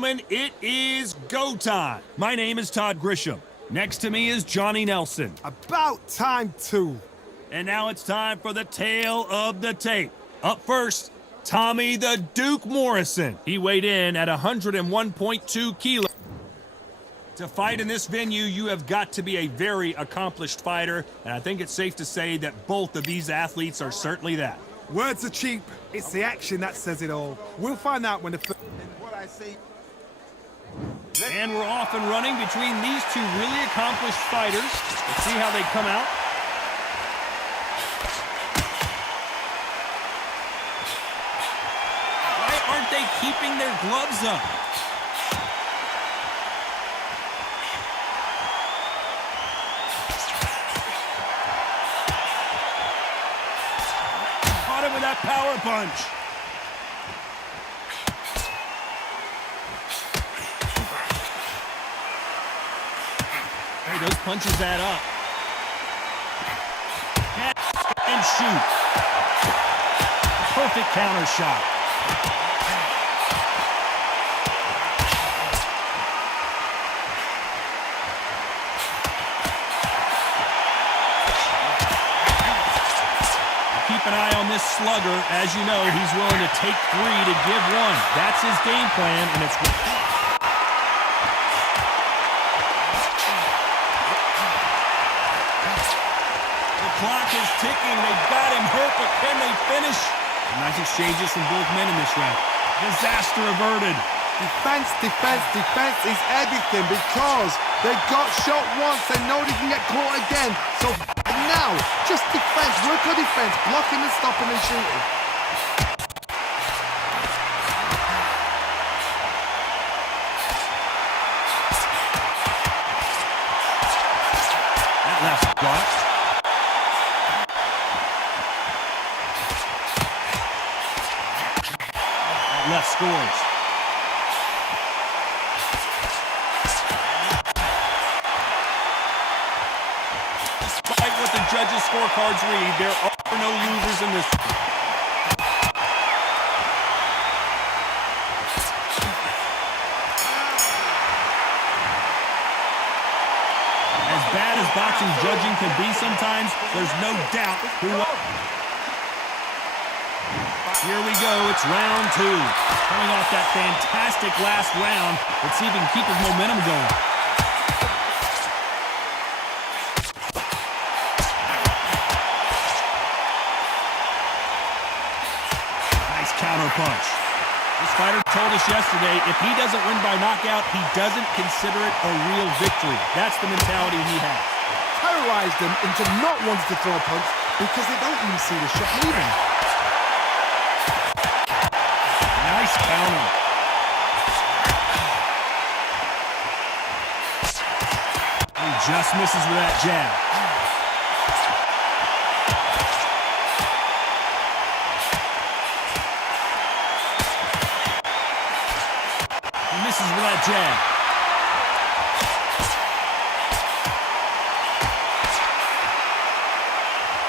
It is go time. My name is Todd Grisham. Next to me is Johnny Nelson. About time too. And now it's time for the tale of the tape. Up first, Tommy the Duke Morrison. He weighed in at 101.2 kilos. To fight in this venue, you have got to be a very accomplished fighter, and I think it's safe to say that both of these athletes are certainly that. Words are cheap. It's the action that says it all. We'll find out when the... What I say. And we're off and running between these two really accomplished fighters. Let's see how they come out. Why aren't they keeping their gloves up? Caught him with that power punch. Hey, those punches add up. Catch and shoot. Perfect counter shot. Keep an eye on this slugger. As you know, he's willing to take 3 to give 1. That's his game plan, and it's... Clock is ticking. They've got him hurt, but can they finish? Nice exchanges from both men in this round. Disaster averted. Defense, defense, defense is everything because they got shot once. They know they can get caught again. So now, just defense. Work on defense. Blocking and stopping and shooting. That left blocked. Left scores. Despite what the judges' scorecards read, there are no losers in this. As bad as boxing judging can be sometimes, there's no doubt who won. Here we go, it's round 2. Coming off that fantastic last round, let's see if he can keep his momentum going. Nice counter punch. This fighter told us yesterday, if he doesn't win by knockout, he doesn't consider it a real victory. That's the mentality he has. Terrorized them into not wanting to throw a punch because they don't even see the shot leaving. Nice counter. He just misses with that jab. He misses with that jab.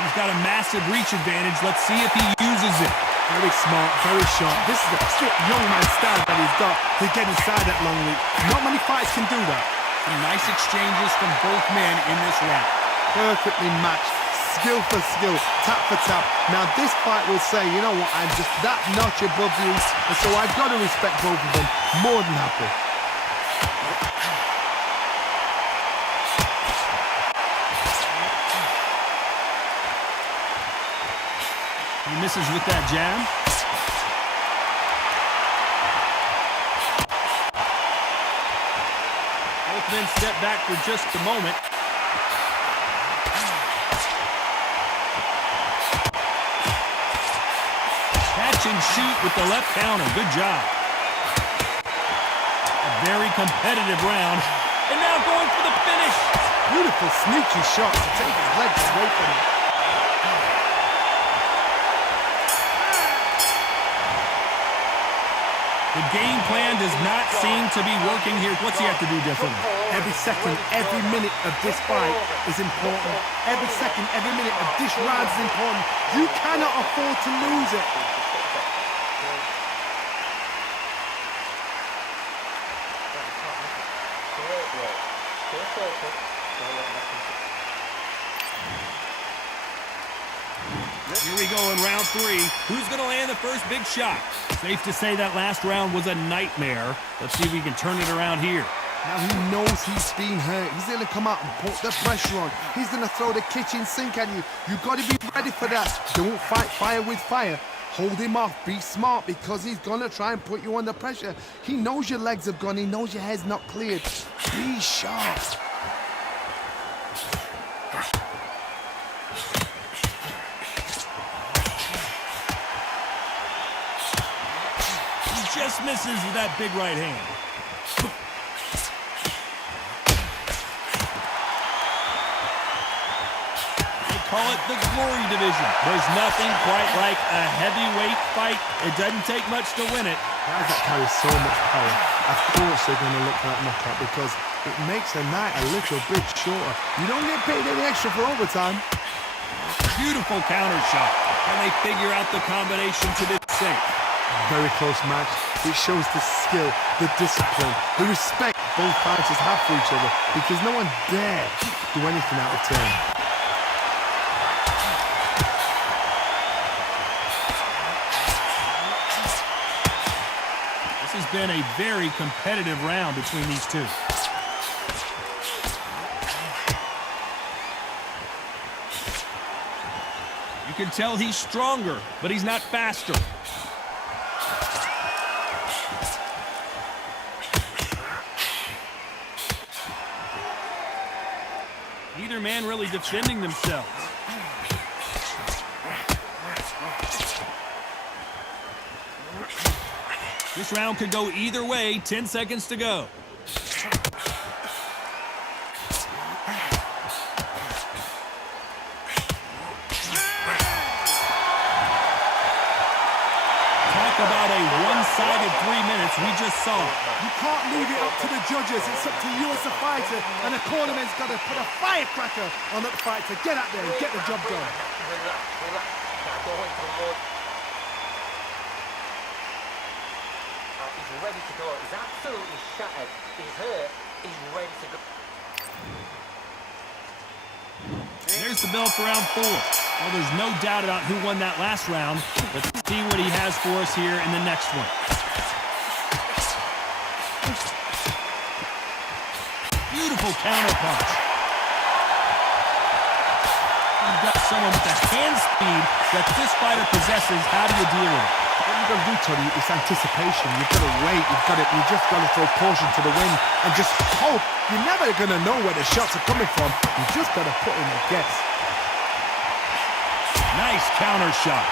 He's got a massive reach advantage. Let's see if he uses it. Very smart, very sharp. This is a strict young man style that he's got to get inside that long reach. Not many fights can do that. Some nice exchanges from both men in this round. Perfectly matched, skill for skill, tap for tap. Now this fight will say, you know what, I'm just that notch above you, and so I've got to respect both of them. More than happy. He misses with that jab. Both men step back for just a moment. Catch and shoot with the left counter. Good job. A very competitive round. And now going for the finish. Beautiful, sneaky shot to take his legs away from him. The game plan does not seem to be working here. What's he have to do differently? Every second, every minute of this fight is important. Every second, every minute of this round is important. You cannot afford to lose it. Here we go in round 3. Who's going to land the first big shot? Safe to say that last round was a nightmare. Let's see if we can turn it around here. Now he knows he's been hurt. He's going to come out and put the pressure on. He's going to throw the kitchen sink at you. You've got to be ready for that. Don't fight fire with fire. Hold him off. Be smart because he's going to try and put you under pressure. He knows your legs have gone. He knows your head's not cleared. Be sharp. He just misses with that big right hand. Call it the glory division. There's nothing quite like a heavyweight fight. It doesn't take much to win it. Guys that carry so much power, of course they're going to look for that knockout because it makes the night a little bit shorter. You don't get paid any extra for overtime. Beautiful counter shot. Can they figure out the combination to this sink? Very close match. It shows the skill, the discipline, the respect both fighters have for each other because no one dare do anything out of turn. This has been a very competitive round between these two. You can tell he's stronger, but he's not faster. Neither man really defending themselves. This round could go either way. 10 seconds to go. Talk about a one-sided 3 minutes we just saw. You can't leave it up to the judges. It's up to you as a fighter, and the cornerman's got to put a firecracker on that fight to get out there and get the job done. He's ready to go. He's absolutely shattered. He's hurt. He's ready to go. There's the bell for round 4. Well, there's no doubt about who won that last round. Let's see what he has for us here in the next one. Beautiful counter punch. You've got someone with the hand speed that this fighter possesses. How do you deal with it? What you've got to do, Tony, is anticipation. You've got to wait. You just got to throw caution to the wind and just hope. You're never going to know where the shots are coming from. You just got to put in a guess. Nice counter shot.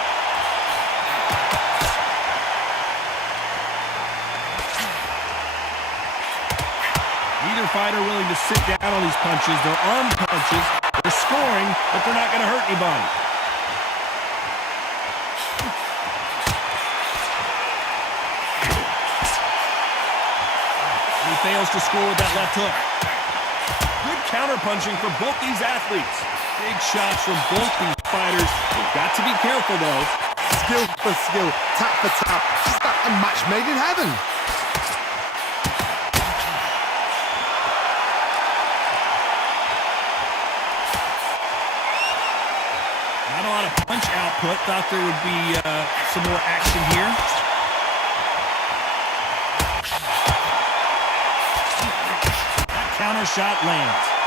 Neither fighter willing to sit down on these punches. They're arm punches. They're scoring, but they're not going to hurt anybody. He fails to score with that left hook. Good counter punching for both these athletes. Big shots from both these fighters. They've got to be careful, though. Skill for skill, tap for tap. It's like a match made in heaven. Not a lot of punch output. Thought there would be some more action here. That counter shot lands.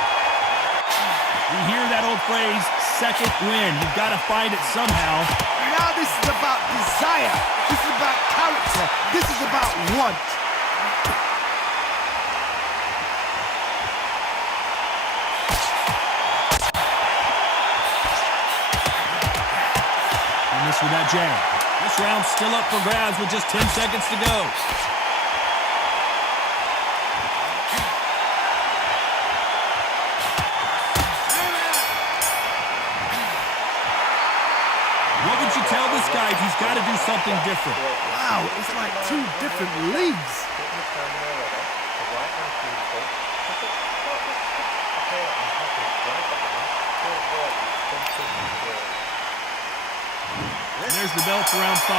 You hear that old phrase, second win. You've got to find it somehow. Now this is about desire. This is about character. This is about want. And this with that jab. This round's still up for grabs with just 10 seconds to go. What would you tell this guy if he's got to do something different? Wow, it's like two different leagues. And there's the bell for round 5.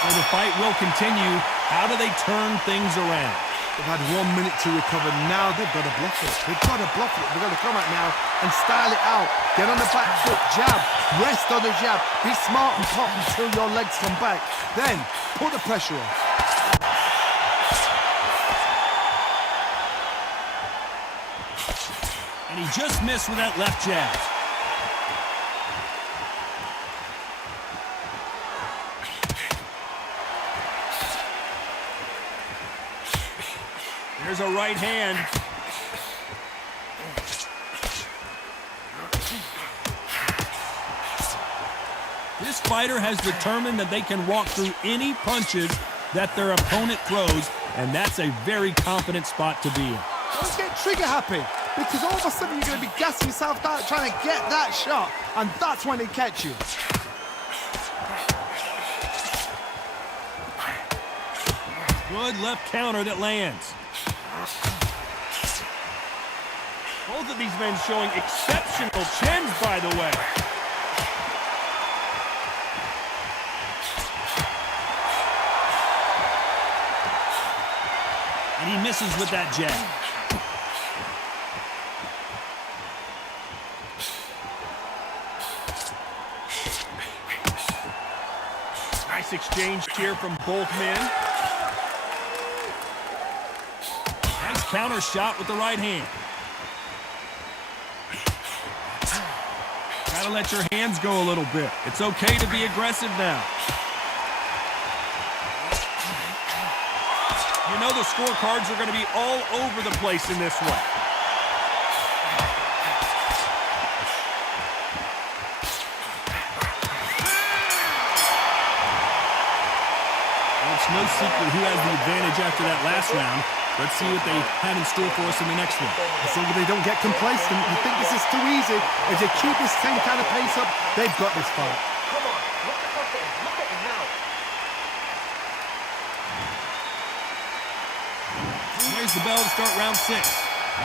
So the fight will continue. How do they turn things around? They've had 1 minute to recover. Now they've got to bluff it. They've got to bluff it. They've got to come out now and style it out. Get on the back foot, jab, rest on the jab. Be smart and pop until your legs come back. Then put the pressure on. And he just missed with that left jab. There's a right hand. This fighter has determined that they can walk through any punches that their opponent throws, and that's a very confident spot to be in. Don't get trigger happy, because all of a sudden you're going to be gassing yourself out trying to get that shot, and that's when they catch you. Good left counter that lands. Both of these men showing exceptional chins, by the way. And he misses with that jab. Nice exchange here from both men. Nice counter shot with the right hand. Gotta let your hands go a little bit. It's okay to be aggressive now. You know the scorecards are going to be all over the place in this one. Well, it's no secret who has the advantage after that last round. Let's see what they have in store for us in the next one. As long as they don't get complacent, you think this is too easy. If they keep this same kind of pace up, they've got this fight. Come on, look at him. Look at him now. Here's the bell to start round 6.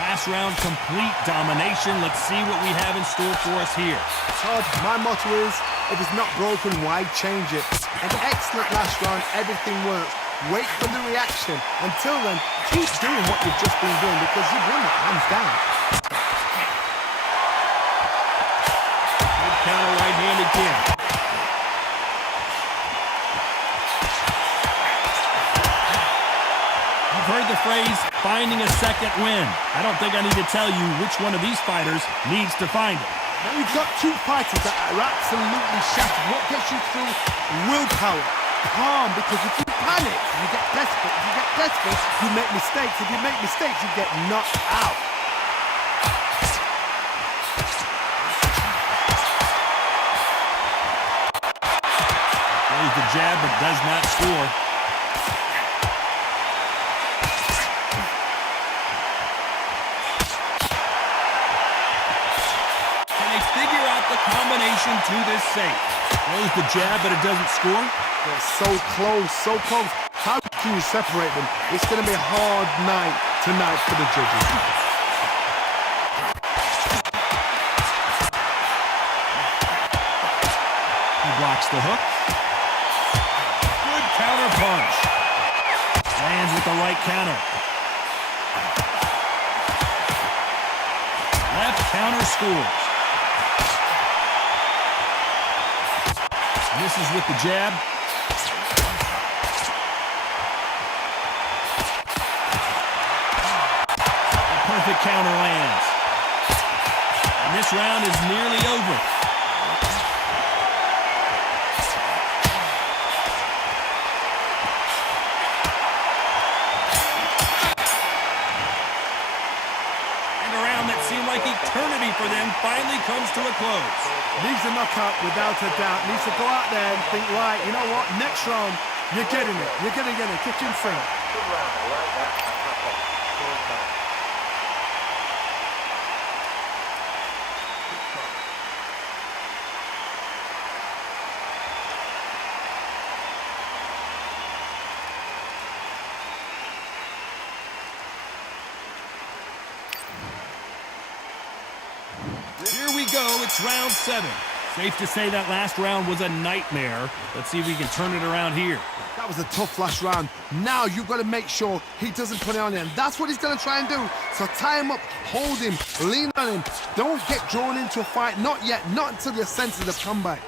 Last round, complete domination. Let's see what we have in store for us here. Todd, my motto is, if it's not broken, why change it? An excellent last round, everything works. Wait for the reaction. Until then, keep doing what you've just been doing because you've won it hands down. Good counter right hand again. You've heard the phrase, finding a second win. I don't think I need to tell you which one of these fighters needs to find it. Now you've got two fighters that are absolutely shattered. What gets you through? Willpower. Calm, because if you panic, you get desperate. If you get desperate, you make mistakes. If you make mistakes, you get knocked out. Throws the jab, but does not score. Can they figure out the combination to this safe? Throws the jab, but it doesn't score. They're so close, so close. How can you separate them? It's going to be a hard night tonight for the judges. He blocks the hook. Good counter punch. Lands with the right counter. Left counter scores. Misses with the jab. Perfect counter lands. And this round is nearly over. And a round that seemed like eternity for them finally comes to a close. Needs a knockout without a doubt. Needs to go out there and think, right, you know what? Next round, you're getting it. You're going to get it. Kitchen sink. Good round, I like that. Good man. Here we go, it's round 7. Safe to say that last round was a nightmare. Let's see if we can turn it around here. That was a tough last round. Now you've got to make sure he doesn't put it on him. That's what he's going to try and do. So tie him up, hold him, lean on him. Don't get drawn into a fight. Not yet. Not until your senses have come back.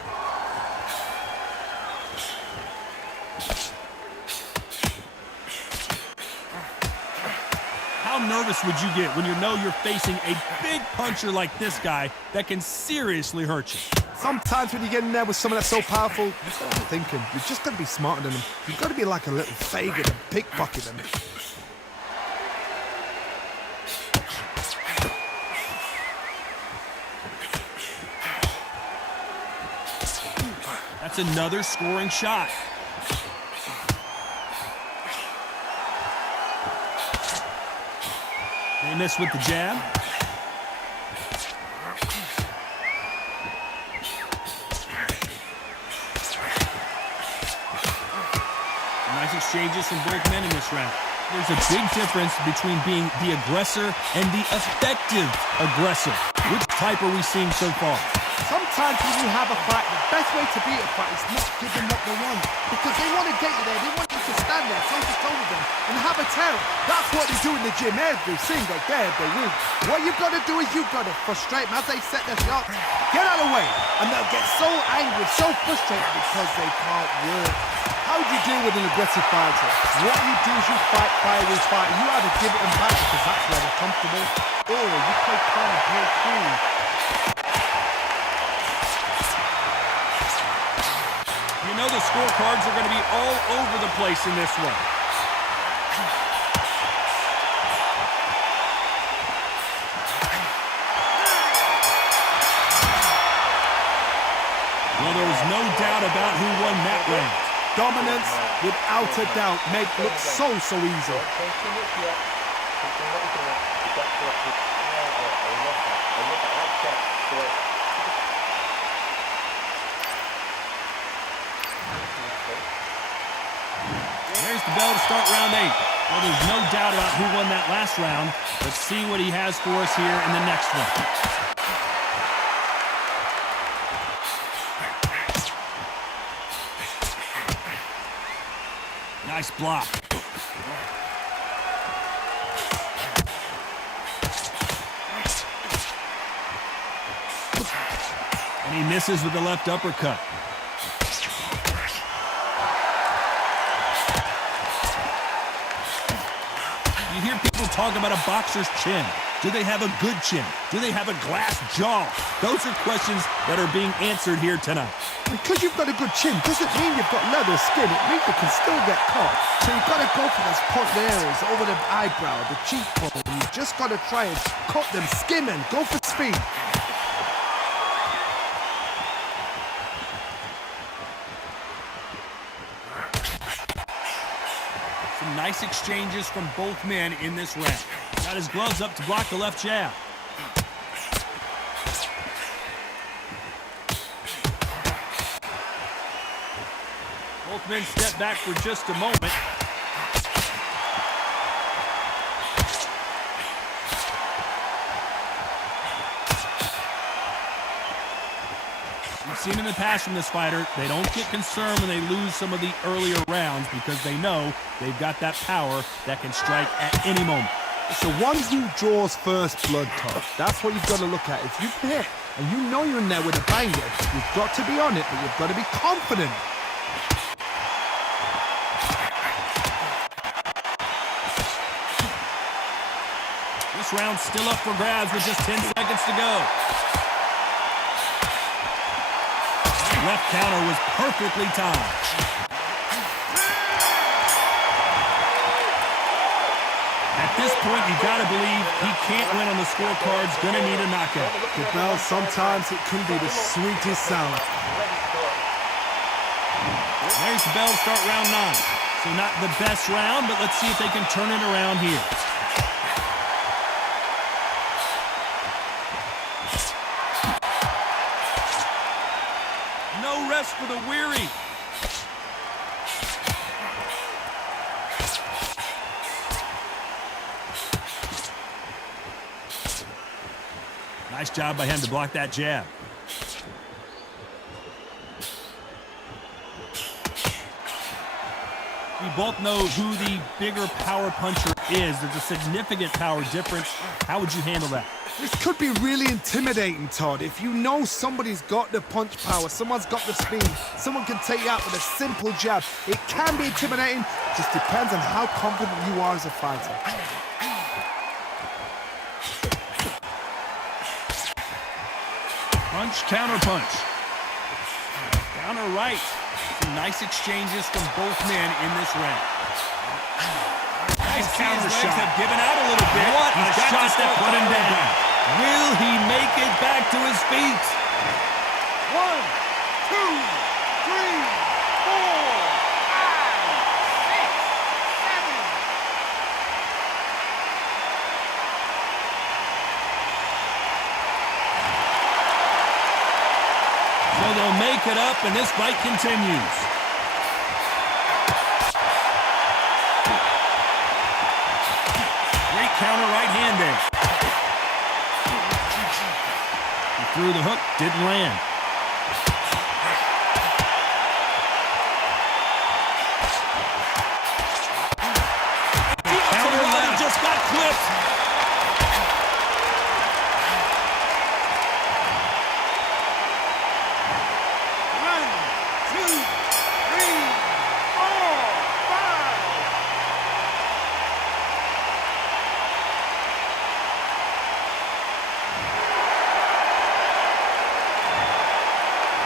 How nervous would you get when you know you're facing a big puncher like this guy that can seriously hurt you? Sometimes when you get in there with someone that's so powerful, you've got to be thinking. You've just got to be smarter than him. You've got to be like a little faggot and pickpocket him. That's another scoring shot. They miss with the jab. Nice exchanges from both men in this round. There's a big difference between being the aggressor and the effective aggressor. Which type are we seeing so far? Sometimes when you have a fight, the best way to beat a fight is not give them what they want. Because they want to get you there. They want you to stand there, toe-to-toe with them, and have a tell. That's what they do in the gym every single day of the week. What you've got to do is you've got to frustrate them as they set their shot. Get out of the way. And they'll get so angry, so frustrated because they can't work. How do you deal with an aggressive fighter? What you do is you fight fire with fire. You either give it them back because that's where they're comfortable, or you play calm, play cool. You know the scorecards are going to be all over the place in this one. Well, there was no doubt about who won that round. Dominance, without a doubt, made it look so easy. There's the bell to start round 8. Well, there's no doubt about who won that last round. Let's see what he has for us here in the next one. Nice block. And he misses with the left uppercut. You hear people talk about a boxer's chin. Do they have a good chin? Do they have a glass jaw? Those are questions that are being answered here tonight. Because you've got a good chin doesn't mean you've got leather skin. It means you can still get caught. So you've got to go for those point areas over the eyebrow, the cheekbone. You've just got to try and cut them, skim and go for speed. Some nice exchanges from both men in this round. Got his gloves up to block the left jab. Both men step back for just a moment. We've seen in the past from this fighter, they don't get concerned when they lose some of the earlier rounds because they know they've got that power that can strike at any moment. It's the one who draws first blood, Todd. That's what you've got to look at. If you've hit and you know you're in there with a banger, you've got to be on it, but you've got to be confident. This round's still up for grabs with just 10 seconds to go. Left counter was perfectly timed. At this point, you gotta believe he can't win on the scorecards, gonna need a knockout. The bell, sometimes it can be the sweetest sound. There's the bell to start round 9. So not the best round, but let's see if they can turn it around here. No rest for the weary. Nice job by him to block that jab. We both know who the bigger power puncher is. There's a significant power difference. How would you handle that? This could be really intimidating, Todd. If you know somebody's got the punch power, someone's got the speed, someone can take you out with a simple jab. It can be intimidating. Just depends on how confident you are as a fighter. Punch, counter punch. Counter right. Some nice exchanges from both men in this round. Nice counter shot. Have given out a little bit. What a shot that put him down. Will he make it back to his feet? 1, 2, 3, 4, 5, 6, 7. So they'll make it up, and this fight continues. Great counter right hand there. He threw the hook, didn't land. Counter left, just got clipped.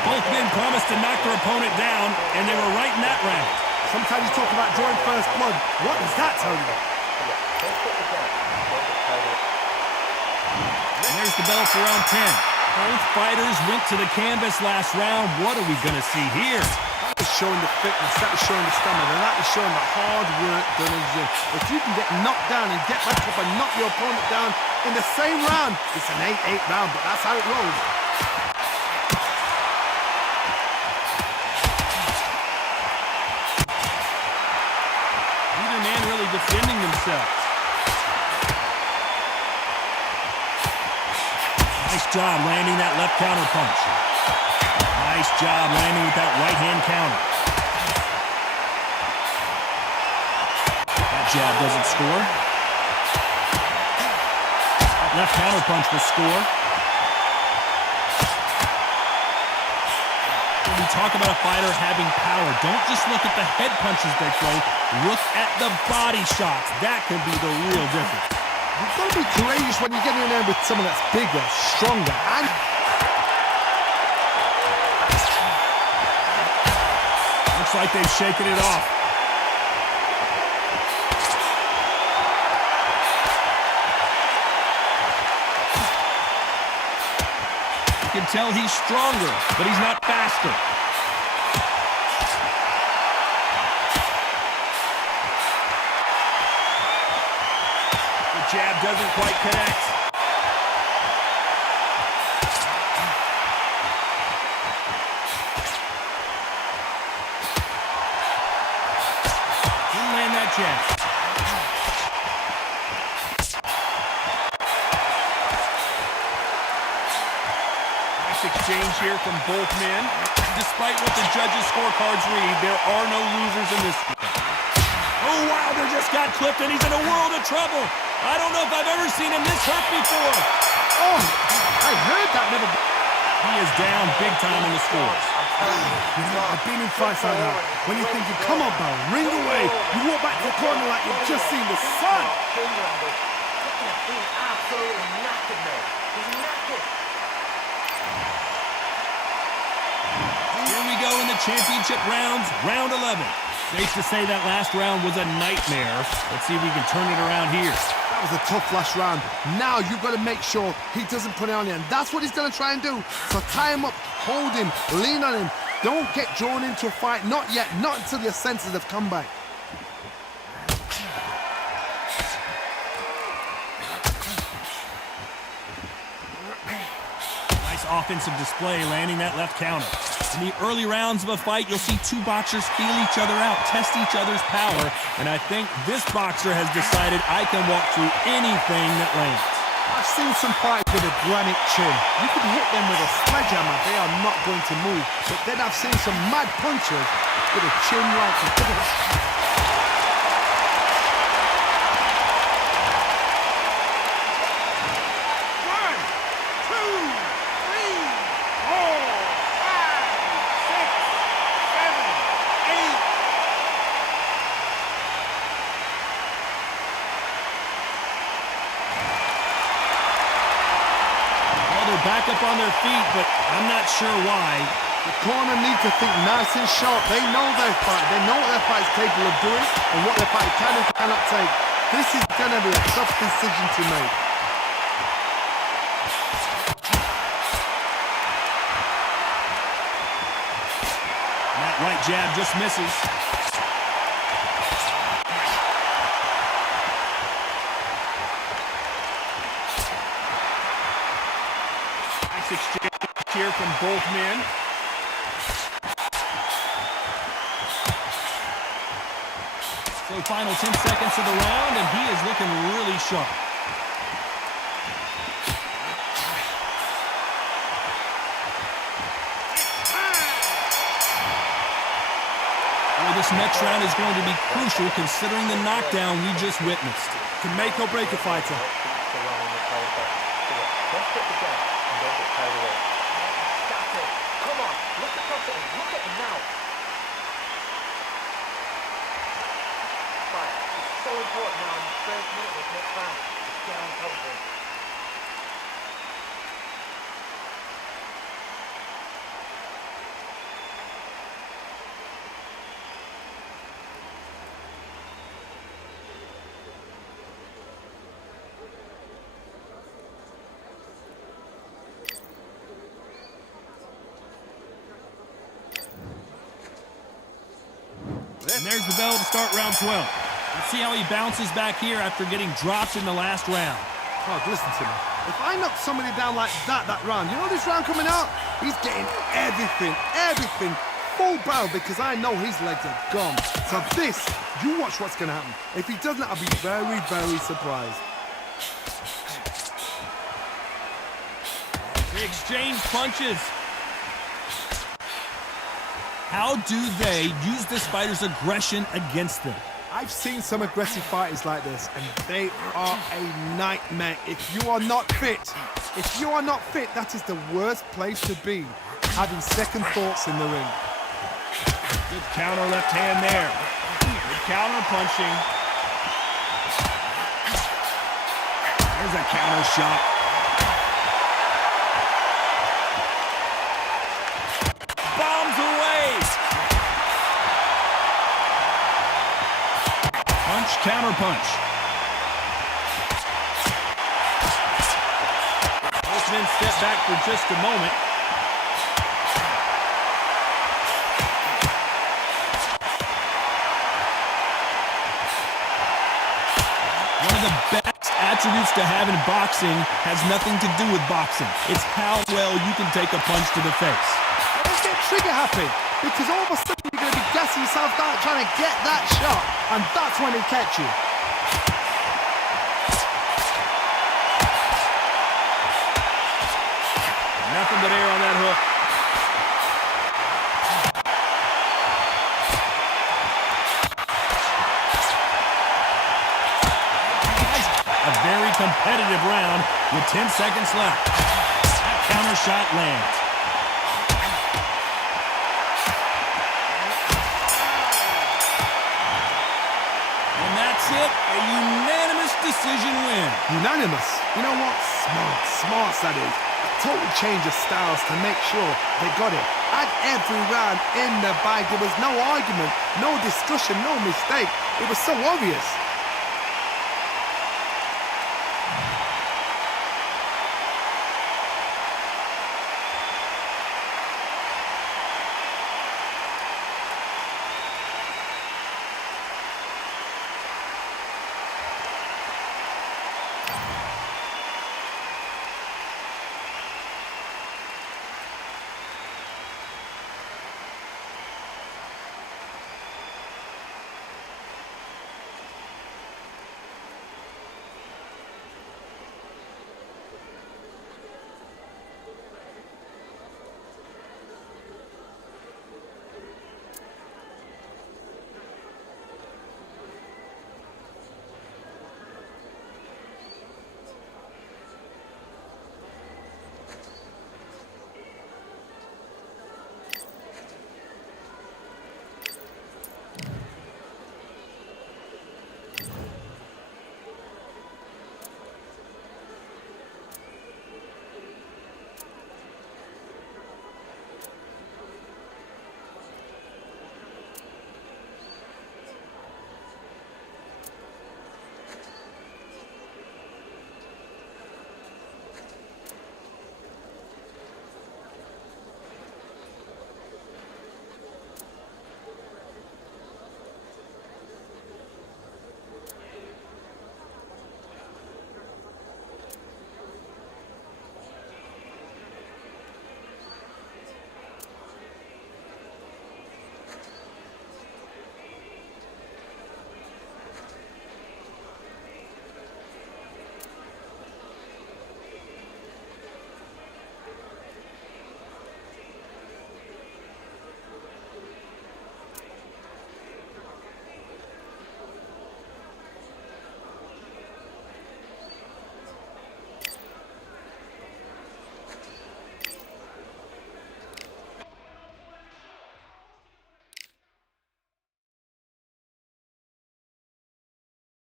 Both men promised to knock their opponent down, and they were right in that round. Sometimes you talk about drawing first blood. What does that tell you? And there's the bell for round 10. Both fighters went to the canvas last round. What are we going to see here? That was showing the fitness, that was showing the stamina, and that was showing the hard work done in the gym. If you can get knocked down and get back up and knock your opponent down in the same round, it's an 8-8 round, but that's how it rolls. Neither man really defending themselves. Nice job landing that left counter punch. Nice job landing with that right hand counter. That jab doesn't score. That left counter punch will score. When we talk about a fighter having power, don't just look at the head punches they throw. Look at the body shots. That can be the real difference. You've got to be courageous when you get in there with someone that's bigger, stronger, and... Looks like they've shaken it off. You can tell he's stronger, but he's not faster. The jab doesn't quite connect. Didn't land that jab. Nice exchange here from both men. Despite what the judges' scorecards read, there are no losers in this one. Oh, Wilder just got clipped, and he's in a world of trouble. I don't know if I've ever seen him this hurt before. Oh, I heard that never... He is down big time in the scores. You know, I've been in fights like that. When you're thinking, come on, pal, ring away. You walk back to the corner like you've just seen the sun. He's absolutely knackered, mate. He's knackered. Here we go in the championship rounds, round 11. Safe to say that last round was a nightmare. Let's see if we can turn it around here. That was a tough last round. Now you've got to make sure he doesn't put it on you, and that's what he's going to try and do. So tie him up, hold him, lean on him. Don't get drawn into a fight. Not yet. Not until your senses have come back. Nice offensive display, landing that left counter. In the early rounds of a fight, you'll see two boxers feel each other out, test each other's power, and I think this boxer has decided I can walk through anything that lands. I've seen some fighters with a granite chin. You can hit them with a sledgehammer, they are not going to move. But then I've seen some mad punchers with a chin like this. back up on their feet, but I'm not sure why. The corner need to think nice and sharp. They know their fight. They know what their fight's capable of doing and what their fight can and cannot take. This is going to be a tough decision to make. That right jab just misses. Nice exchange here from both men. So final 10 seconds of the round, and he is looking really sharp. Well, this next round is going to be crucial considering the knockdown we just witnessed. To make or break a fighter. Come on, look across at him. Look at him now. It's so important now in the first minute of this next round to get on top of him. And there's the bell to start round 12. Let's see how he bounces back here after getting dropped in the last round. Oh, listen to me. If I knock somebody down like that round, you know this round coming out? He's getting everything, full barrel because I know his legs are gone. So this, you watch what's going to happen. If he doesn't, I'll be very, very surprised. They exchange punches. How do they use this fighter's aggression against them? I've seen some aggressive fighters like this, and they are a nightmare. If you are not fit, that is the worst place to be, having second thoughts in the ring. Good counter left hand there. Good counter punching. There's a counter shot. Bombs away. Punch, counter punch. Both men step back for just a moment. One of the best attributes to have in boxing has nothing to do with boxing. It's how well you can take a punch to the face. Don't get trigger happy, because all of a sudden you're going to be gassing yourself down trying to get that shot, and that's when he'll catch you. Nothing but air on that hook. A very competitive round with 10 seconds left. That counter shot lands. And that's it, a unanimous decision win. Unanimous. You know what? Smart that is. A total change of styles to make sure they got it. At every round in the bag, there was no argument, no discussion, no mistake. It was so obvious.